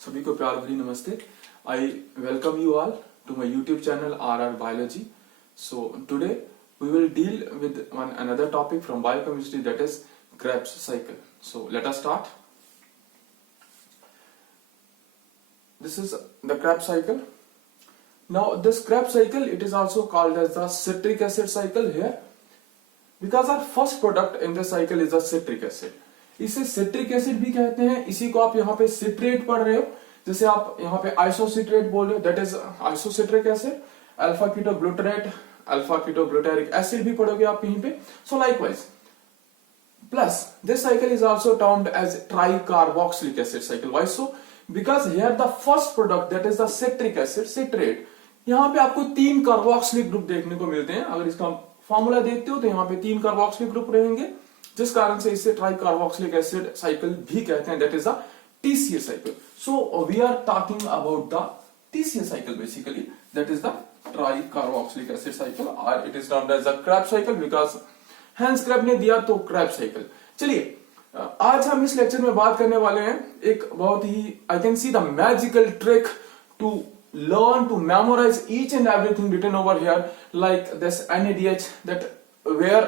सभी को प्यार भरी नमस्ते। I welcome you all to my YouTube channel RR Biology. So today we will deal with another topic from biochemistry, that is Krebs cycle. So let us start. This is the Krebs cycle. Now this Krebs cycle, it is also called as the citric acid cycle here, because our first product in the cycle is the citric acid. इसे citric acid भी कहते हैं। इसी को आप यहाँ पे citrate पढ़ रहे हो, जैसे आप यहाँ पे आइसोसिट्रेट बोल रहे हो, that is isocitric acid. Alpha ketoglutarate, alpha ketoglutaric acid भी पढ़ोगे आप यहीं पे। So likewise plus this cycle is also termed as tricarboxylic acid cycle. Why so? Because here the first product that is the citric acid, citrate, यहाँ पे आपको 3 carboxylic group देखने को मिलते हैं। अगर इसका फॉर्मूला देखते हो तो यहाँ पे 3 कार्बोक्सिलिक ग्रुप रहेंगे, जिस कारण से इसे ट्राइकार्बोक्सिलिक एसिड साइकिल भी कहते हैं, that is the TCA cycle. So we are talking about the TCA cycle basically, that is the tricarboxylic acid cycle, और it is termed as the Krebs cycle because Hans Krebs ने दिया तो Krebs cycle. चलिए आज हम इस lecture में बात करने वाले हैं एक बहुत ही I can see the magical trick to learn to memorize each and everything written over here, like this NADH, that where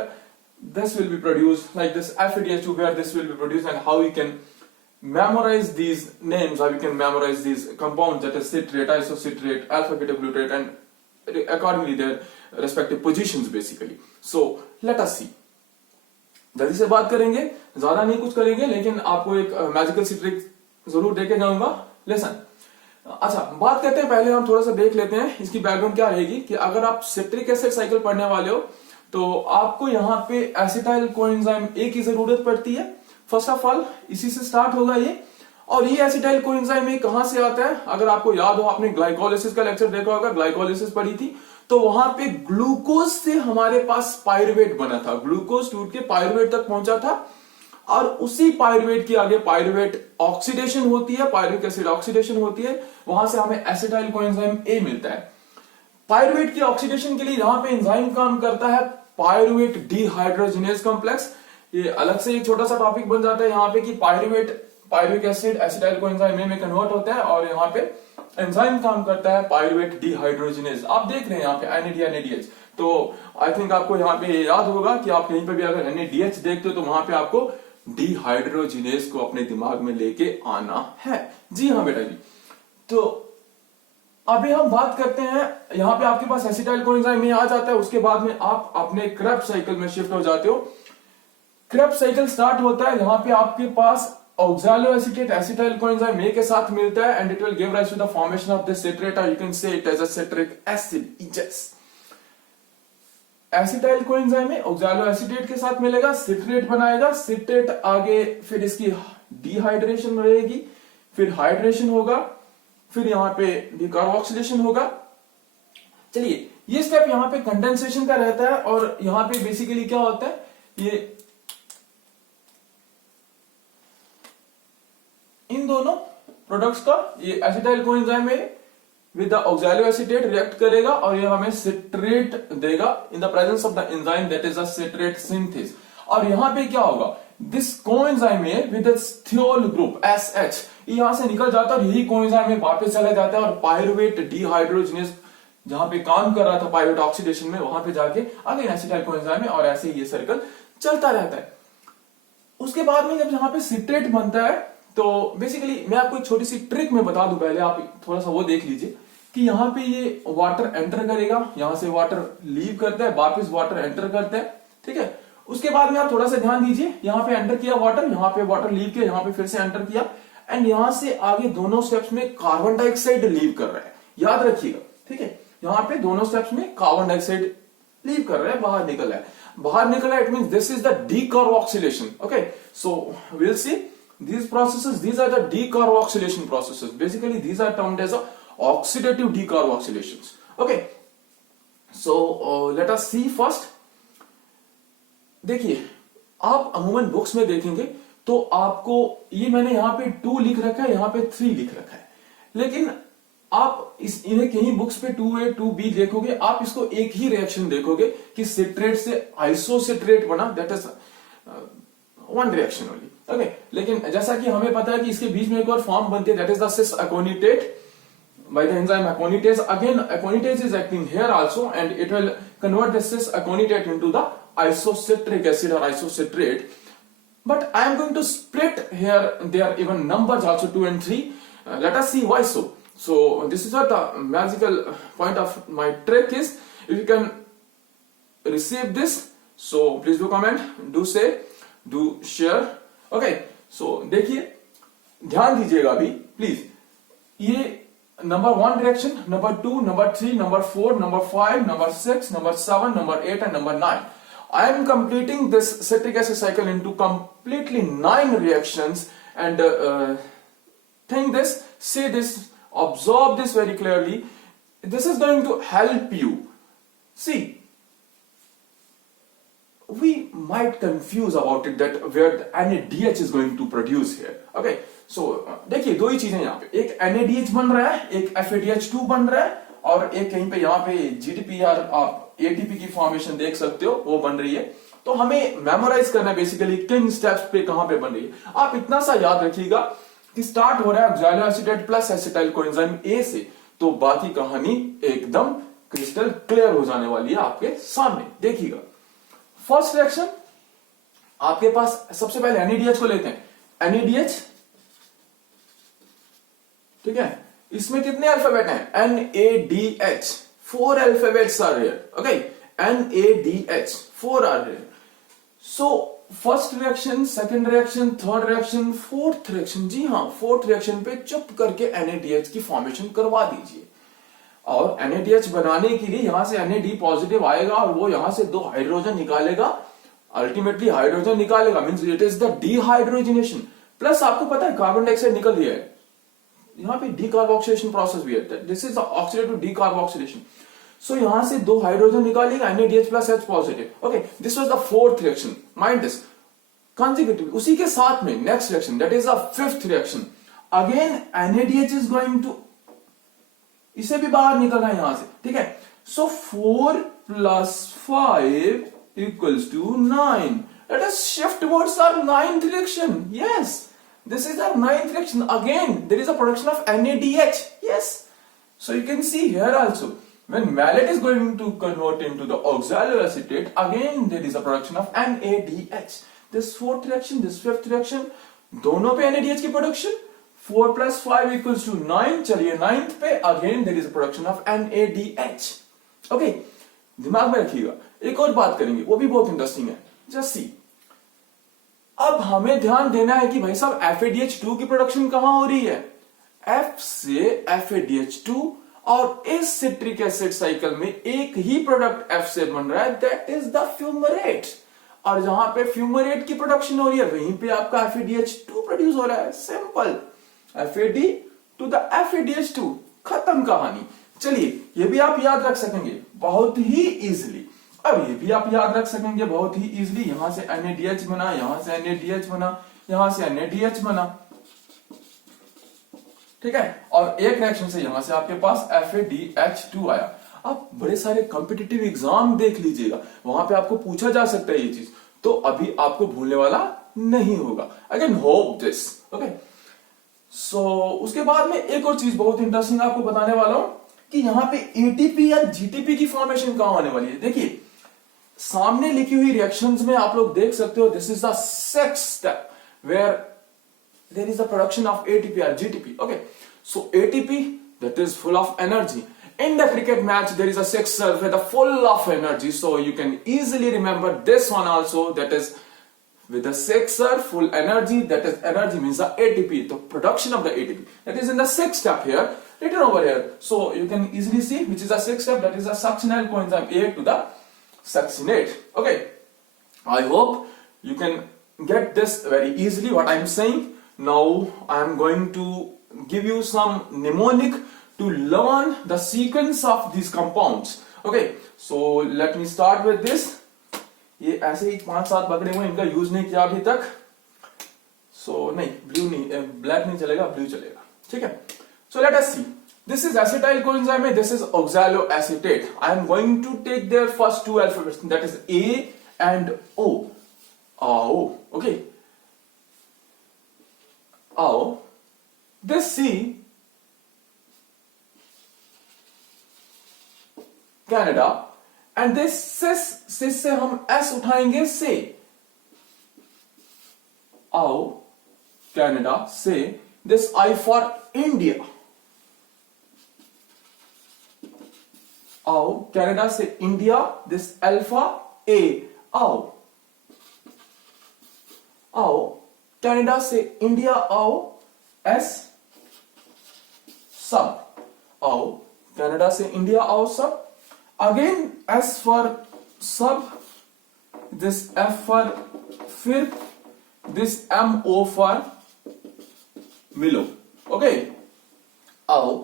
this will be produced, like this FADH2 where this will be produced, and how we can memorize these names, how we can memorize these compounds, that is citrate, isocitrate, alpha ketoglutarate, and accordingly their respective positions basically. So let us see. जल्दी से बात करेंगे, ज्यादा नहीं कुछ करेंगे, लेकिन आपको एक मैजिकल सी ट्रिक जरूर देके जाऊंगा। लेसन अच्छा, बात करते हैं, पहले हम थोड़ा सा देख लेते हैं इसकी बैकग्राउंड क्या रहेगी। कि अगर आप सिट्रिक एसिड साइकिल पढ़ने वाले हो तो आपको यहाँ पे एसिटाइल कोएंजाइम ए की जरूरत पड़ती है। फर्स्ट ऑफ ऑल इसी से स्टार्ट होगा ये। और ये एसिटाइल कोएंजाइम ए कहां से आता है? अगर आपको याद हो, आपने ग्लाइकोलिसिस का लेक्चर देखा होगा, ग्लाइकोलिसिस पढ़ी थी, तो वहां पे ग्लूकोज से हमारे पास पायरुवेट बना था, ग्लूकोज टूट के पायरुवेट तक पहुंचा था, और उसी पायरुवेट के आगे पायरुवेट ऑक्सीडेशन होती है, पायरुविक एसिड ऑक्सीडेशन होती है, वहां से हमें एसिटाइल कोएंजाइम ए मिलता है। पायरुवेट की ऑक्सीडेशन के लिए यहां पे एंजाइम काम करता है पायरुवेट डिहाइड्रोजिनेज कॉम्प्लेक्स। ये अलग से एक छोटा सा टॉपिक बन जाता है यहाँ पे कि pyruvic acid acetyl coenzyme A में कन्वर्ट होता है, और यहाँ पे एंजाइम काम करता है पायरुवेट डिहाइड्रोजिनेज। आप देख रहे हैं यहाँ पे NADH, तो आई थिंक आपको यहाँ पे याद होगा कि आप कहीं पे भी अगर NADH देखते हो तो वहां पे आपको डिहाइड्रोजिनेज को अपने दिमाग में लेके आना है। जी हाँ बेटा जी। तो अभी हम बात करते हैं, यहाँ पे आपके पास एसिटाइल कोएंजाइम आ जाता है, उसके बाद में आप अपने Krebs साइकिल में शिफ्ट हो जाते हो। Krebs साइकिल स्टार्ट होता है, यहाँ पे आपके पास ऑक्सैलोएसिटेट एसिटाइल कोएंजाइम ए के साथ मिलता है, and it will give rise to the formation of this citrate, और you can say it as a citric acid. Yes, acetyl coenzyme में ऑक्सैलोएसिटेट के साथ मिलेगा, सिट्रेट बनाएगा, सिट्रेट आगे फिर इसकी डिहाइड्रेशन रहेगी, फिर हाइड्रेशन होगा, फिर यहाँ पे डिकार्बोक्सिलेशन होगा। चलिए ये स्टेप यहाँ पे कंडेंसेशन का रहता है, और यहाँ पे बेसिकली क्या होता है, ये इन दोनों प्रोडक्ट्स का ये एसिटाइल कोएंजाइम में विद द ऑक्सैलोएसिटेट रिएक्ट करेगा, और ये हमें सिट्रेट देगा इन the presence of the enzyme that is the citrate synthase. और यहाँ पे क्या होगा, this coenzyme with the thiol group SH यहां से निकल जाता है, और यही कोएंजाइम में वापस चला जाता है, और पायरुवेट डिहाइड्रोजिनेज जहां पे काम कर रहा था पायरुवेट ऑक्सीडेशन में, वहां पे जाके अगेन एसिटाइल कोएंजाइम में, और ऐसे ये सर्कल चलता रहता है। उसके बाद में जब यहाँ पे सिट्रेट बनता है, तो बेसिकली मैं आपको एक छोटी सी ट्रिक में बता दूं, पहले आप थोड़ा सा वो देख लीजिए कि यहाँ पे ये वाटर एंटर करेगा, यहां से वाटर लीव करता है, वापस वाटर एंटर करता है, ठीक है। उसके बाद में आप थोड़ा सा ध्यान दीजिए, यहाँ पे एंटर किया वाटर, यहाँ पे वाटर लीव किया, यहाँ पे फिर से एंटर किया, एंड यहां से आगे दोनों स्टेप्स में कार्बन डाइऑक्साइड लीव कर रहा है, याद रखिएगा, ठीक है। यहाँ पे दोनों स्टेप्स में कार्बन डाइऑक्साइड लीव कर रहा है, बाहर निकल रहा है, बाहर निकल रहा है, it means this is the decarboxylation. Okay, so will see these processes, these are the decarboxylation processes. Basically these are termed as oxidative decarboxylations. Okay, so let us see first. देखिए आप अमूमन बुक्स में देखेंगे तो आपको ये मैंने यहाँ पे 2 लिख रखा है, यहाँ पे 3 लिख रखा है, लेकिन आप इन्हें कहीं बुक्स पे 2A 2B देखोगे, आप इसको एक ही रिएक्शन देखोगे कि सिट्रेट से आइसोसिट्रेट बना, that is one reaction only. Okay, लेकिन जैसा कि हमें पता है कि इसके बीच में एक और फॉर्म बनती है, that is the cis aconitate by the enzyme aconitase. Again, aconitase is acting here also, and it will convert the cis aconitate into the isocitric acid or isocitrate. But I am going to split here their even numbers also 2 and 3. Let us see why so. So this is what the magical point of my trick is. If you can receive this, so please do comment, do say, do share. Okay, so देखिए, ध्यान दीजिएगा अभी please, ये number 1 reaction, number 2, number 3, number 4, number 5, number 6, number 7, number 8 and number 9. I am completing this citric acid cycle into completely 9 reactions, and think this, say this, observe this very clearly. This is going to help you. See, we might confuse about it that where the NADH is going to produce here. Okay, so देखिए दो ही चीजें यहाँ पे, एक NADH बन रहा है, एक FADH2 बन रहा है, और एक कहीं पे यहाँ पे GDP या आप ATP की फॉर्मेशन देख सकते हो, वो बन रही है. तो हमें मेमोराइज करना है बेसिकली किन स्टेप्स पे कहां पे बन रही है. आप इतना सा याद रखिएगा कि स्टार्ट हो रहा है ऑक्सैलोएसिटेट प्लस एसिटाइल कोएंजाइम ए से, तो बाकी कहानी एकदम क्रिस्टल क्लियर हो जाने वाली है आपके सामने. देखिएगा, फर्स्ट रिएक्शन आपके पास, सबसे पहले NADH को लेते हैं. NADH, ठीक है, इसमें कितने अल्फाबेट हैं? NADH, 4 alphabets are here. Okay, NADH 4 are here. So first reaction, second reaction, third reaction, fourth reaction, जी हाँ, फोर्थ रिएक्शन पे चुप करके NADH की फॉर्मेशन करवा दीजिए. और NADH बनाने के लिए यहां से NAD पॉजिटिव आएगा और वो यहां से 2 हाइड्रोजन निकालेगा, अल्टीमेटली हाइड्रोजन निकालेगा, means it is the dehydrogenation. Plus आपको पता है कार्बन डाइऑक्साइड निकल रही है, यहां पे डीकार्बोक्सिलेशन प्रोसेस भी है, this is the oxidative decarboxylation. So यहां से 2 हाइड्रोजन निकालेगा, NADH plus H positive. Okay, this was the fourth reaction. Mind this consecutive. उसी के साथ में next reaction, that is the fifth reaction. Again NADH is going to, इसे भी बाहर निकलना है यहां से, ठीक है. So 4 plus 5 equals to 9. Let us shift towards our ninth reaction. Yes, this is our ninth reaction. Again, there is a production of NADH. Yes, so you can see here also, when malate is going to convert into the oxaloacetate, again there is a production of NADH. This fourth reaction, this fifth reaction, दोनों पे NADH की production. 4 plus 5 equals to 9. चलिए 9th पे again there is a production of NADH. Okay, दिमाग में रखिएगा. एक और बात करेंगे, वो भी बहुत इंटरेस्टिंग है. Just see. अब हमें ध्यान देना है कि भाई साहब FADH2 की प्रोडक्शन कहां हो रही है? F से FADH2, और इस सिट्रिक एसिड साइकिल में एक ही प्रोडक्ट F से बन रहा है, दैट इज द फ्यूमरेट. और जहां पे फ्यूमरेट की प्रोडक्शन हो रही है, वहीं पे आपका FADH2 प्रोड्यूस हो रहा है. Simple, FAD to the FADH2, खत्म कहानी. चलिए, ये भी आप याद रख सकेंगे बहुत ही इजीली. अब ये भी आप याद रख सकेंगे बहुत ही इजीली. यहां से NADH बना, यहां से NADH बना, यहां से NADH बना, ठीक है. और एक रिएक्शन से यहां से आपके पास FADH2 आया. आप बड़े सारे कॉम्पिटिटिव एग्जाम देख लीजिएगा, वहां पे आपको पूछा जा सकता है ये चीज, तो अभी आपको भूलने वाला नहीं होगा. Again hope this. ओके, सो उसके बाद में एक और चीज बहुत इंटरेस्टिंग आपको बताने वाला हूं कि यहां पे ATP या GTP की फॉर्मेशन कहां होने वाली है. देखिए, सामने लिखी हुई रिएक्शंस में आप लोग देख सकते हो, this is the sixth step where there is a production of ATP or GTP. Okay, so ATP, that is full of energy. In the cricket match, there is a sixer with a full of energy, so you can easily remember this one also, that is with the sixer full energy, that is energy means the ATP, the production of the ATP, that is in the sixth step here, written over here. So you can easily see which is the sixth step, that is the succinyl coenzyme A to the succinate. Okay, I hope you can get this very easily what I am saying. Now I am going to give you some mnemonic to learn the sequence of these compounds. Okay, so let me start with this. ये ऐसे ही 5-7 पकड़े हुए, इनका use नहीं किया अभी तक. So नहीं, ब्लू नहीं, ब्लैक नहीं चलेगा, ब्लू चलेगा, ठीक है. So let us see. This is acetyl coenzyme, this is oxaloacetate. I am going to take their first 2 alphabets, that is A and O. O, okay. आओ this C Canada and this cis से हम S उठाएंगे से, आओ Canada से this I for India, आओ Canada से India this alpha A, आओ Canada से India आओ S सब, आओ Canada से India आओ सब, again S for sub, this F for फिर, this MO for मिलो, ओके। आओ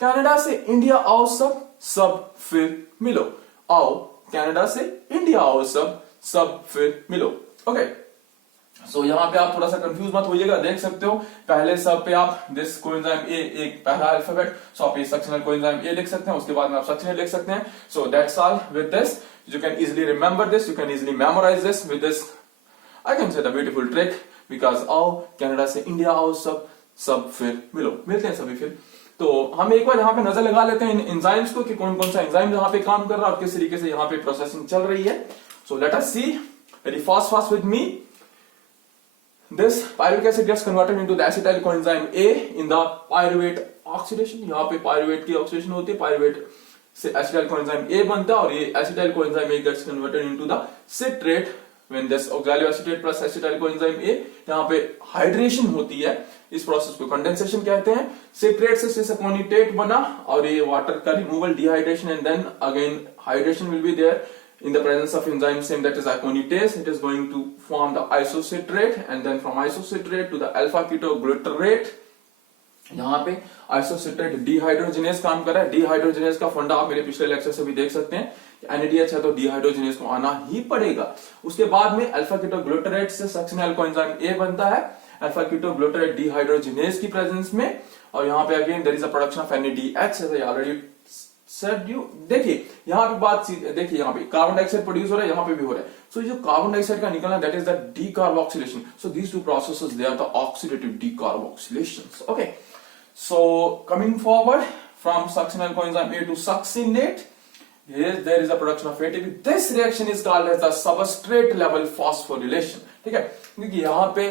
कनाडा से इंडिया आओ सब, सब फिर मिलो, आओ कनाडा से इंडिया आओ सब, सब फिर मिलो, ओके। सो यहां पे आप थोड़ा सा कंफ्यूज मत होइएगा, देख सकते हो पहले सब पे आप दिस कोएंजाइम ए एक पहला अल्फाबेट, सो आप ये सक्शनल कोएंजाइम ए लिख सकते हैं, उसके बाद में आप सक्शनल लिख सकते हैं। So that's all with this, you can easily remember this, you can easily memorise this with this I can say the beautiful trick, because आओ कनाडा से इंडिया आओ सब, सब फिर मिलो, मिलते हैं सभी फिर। तो हम एक बार यहाँ पे नजर लगा लेते हैं इन एंजाइम्स को कि कौन कौन सा एंजाइम यहाँ पे काम कर रहा है और किस तरीके से यहाँ पे प्रोसेसिंग चल रही है। So let us see very fast with me. This pyruvic acid gets converted into the acetyl coenzyme A in the pyruvate oxidation। यहाँ पे pyruvate की ऑक्सीडेशन होती है, pyruvate से acetyl coenzyme A बनता है और ये acetyl coenzyme A gets converted into the citrate when this oxaloacetate plus acetyl coenzyme A, यहाँ पे हाइड्रेशन होती है, इस प्रोसेस को कंडेंसेशन कहते हैं। सिट्रेट से सिस एकोनिटेट बना और ये वाटर का removal, dehydration and then again hydration will be there in the presence of enzyme same that is aconitase. It is going to form the isocitrate and then from isocitrate to the alpha ketoglutarate। यहाँ पे isocitrate dehydrogenase काम कर रहा है। dehydrogenase का फंडा आप मेरे पिछले लेक्चर से भी देख सकते हैं, NADH है तो dehydrogenase को आना ही पड़ेगा। उसके बाद में alpha ketoglutarate से सक्शनल कोएंजाइम A बनता है alpha ketoglutarate dehydrogenase की प्रेजेंस में, और यहाँ पे again there is a production of NADH as I already said you। देखिए यहाँ पे बात, देखिए यहाँ पे कार्बन डाइऑक्साइड प्रोड्यूस हो रहा है, यहाँ पे भी हो रहा है। सो जो कार्बन डाइऑक्साइड का निकलना that is the decarboxylation. So these two processes they are the oxidative decarboxylations, okay. So coming forward from succinyl coenzyme A to succinate, here there is a production of ATP। this reaction is called as the substrate level phosphorylation, ठीक है, क्योंकि यहाँ पे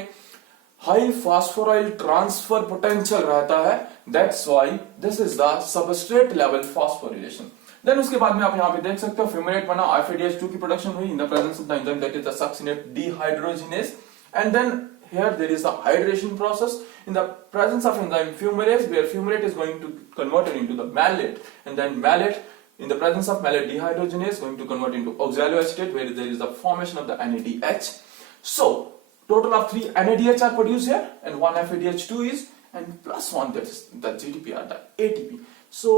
high फास्फोराइल transfer potential रहता है, that's why this is the substrate level phosphorylation. Then उसके बाद में आप यहाँ पे देख सकते हो फ्यूमेरेट बना, FADH2 की प्रोडक्शन हुई in the presence of the enzyme that is the succinate dehydrogenase, and then here there is a hydration process in the presence of enzyme fumarase, where fumarate is going to convert it into the malate, and then malate in the presence of malate dehydrogenase is going to convert into oxaloacetate, where there is the formation of the NADH। so total of 3 NADH are produced here and 1 FADH2 is, and plus 1 that is the GDP or the ATP। so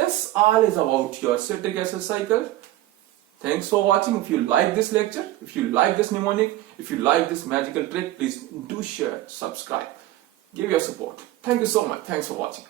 this all is about your citric acid cycle। Thanks for watching. If you like this lecture, if you like this mnemonic, if you like this magical trick, please do share, subscribe, give your support. Thank you so much. Thanks for watching.